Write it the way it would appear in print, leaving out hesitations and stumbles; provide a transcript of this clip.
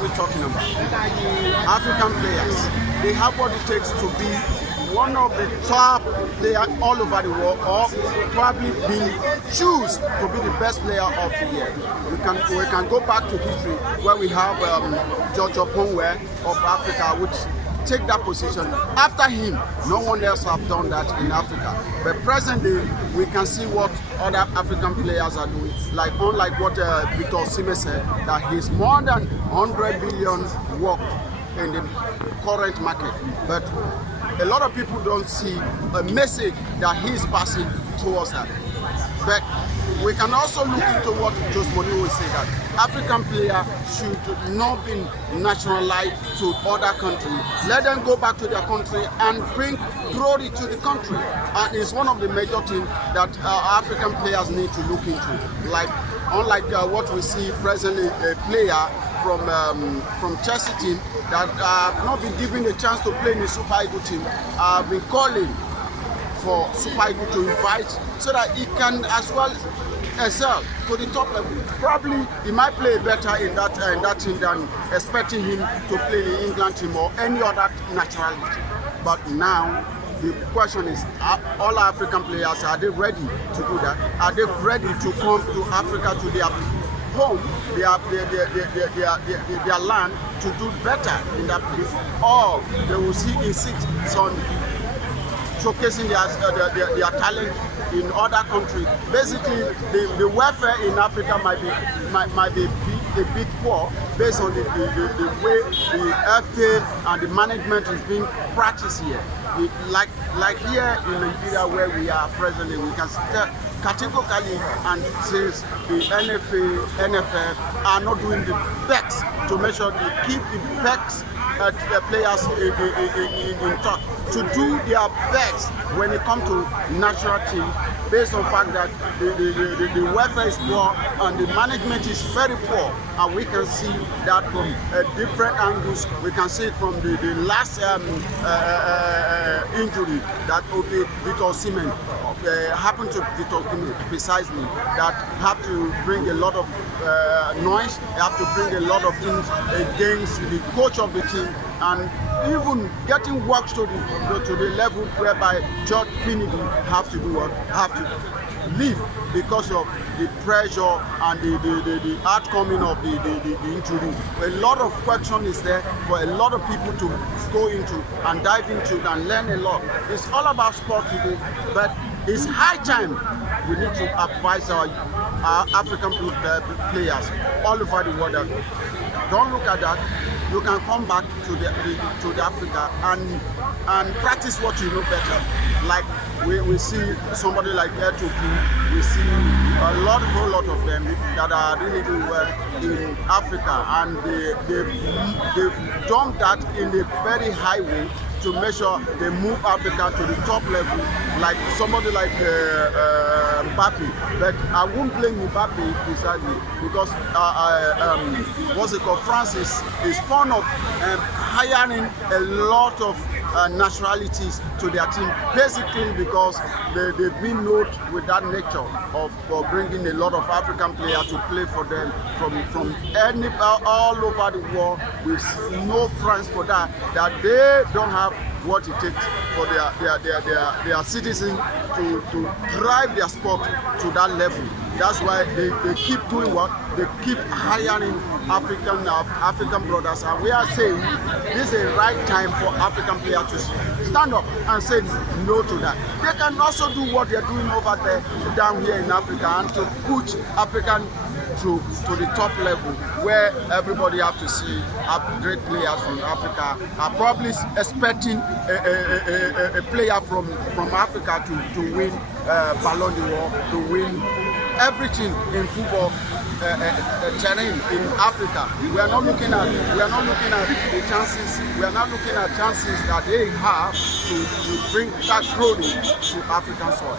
We're talking about African players. They have what it takes to be one of the top players all over the world, or probably choose to be the best player of the year. We can go back to history where we have George Oponwe of Africa, which take that position. After him, no one else have done that in Africa. But presently, we can see what other African players are doing. Like unlike what Victor Osimhen said, that he's more than 100 billion worth in the current market. But a lot of people don't see a message that he's passing towards that. But we can also look into what Jose Mourinho will say, that African players should not be nationalized to other countries. Let them go back to their country and bring glory to the country. And it's one of the major things that African players need to look into. Like, unlike what we see presently, a player from Chelsea team that have not been given a chance to play in the Super Eagles team, have been calling for Super Eagles to invite so that he can as well excel to the top level. Probably he might play better in that team than expecting him to play in the England team or any other nationality. But now the question is, all African players, are they ready to do that? Are they ready to come to Africa, to their home, their land, to do better in that place? Or they will insist on showcasing their talent in other countries. Basically, the welfare in Africa might be a bit poor based on the way the FA and the management is being practiced here. Like here in Nigeria, where we are presently, we can categorically and says the NFA, NFF are not doing the best to make sure they keep the best players in touch, to do their best when it comes to national team, based on the fact that the welfare is poor and the management is very poor. And we can see that from different angles. We can see it from the last injury that Victor Osimhen happened to Victor Osimhen precisely, that have to bring a lot of noise, they have to bring a lot of things against the coach of the team, and even getting works to the level whereby George Finidi have to do what? Have to leave because of the pressure and the outcoming of the injury. A lot of question is there for a lot of people to go into and dive into and learn a lot. It's all about sport today, but it's high time we need to advise our African players all over the world that don't look at that. You can come back to the Africa and practice what you know better. Like we see somebody like Ethiopia, we see a whole lot of them that are really doing well in Africa, and they've done that in a very high way to make sure they move Africa to the top level, like somebody like Mbappe. But I won't blame Mbappe precisely because what's it called? France is fond of hiring a lot of nationalities to their team, basically because they've been known with that nature of bringing a lot of African players to play for them from all over the world. We know France for that they don't have what it takes for their citizens to drive their sport to that level. That's why they keep doing what? They keep hiring African brothers, and we are saying this is a right time for African players to stand up and say no to that. They can also do what they're doing over there, down here in Africa, and to push African to the top level, where everybody have to see great players from Africa. Are probably expecting a player from Africa to win Ballon d'Or, to win everything in football terrain in Africa. We are not looking at the chances. We are not looking at chances that they have to bring that glory to African soil.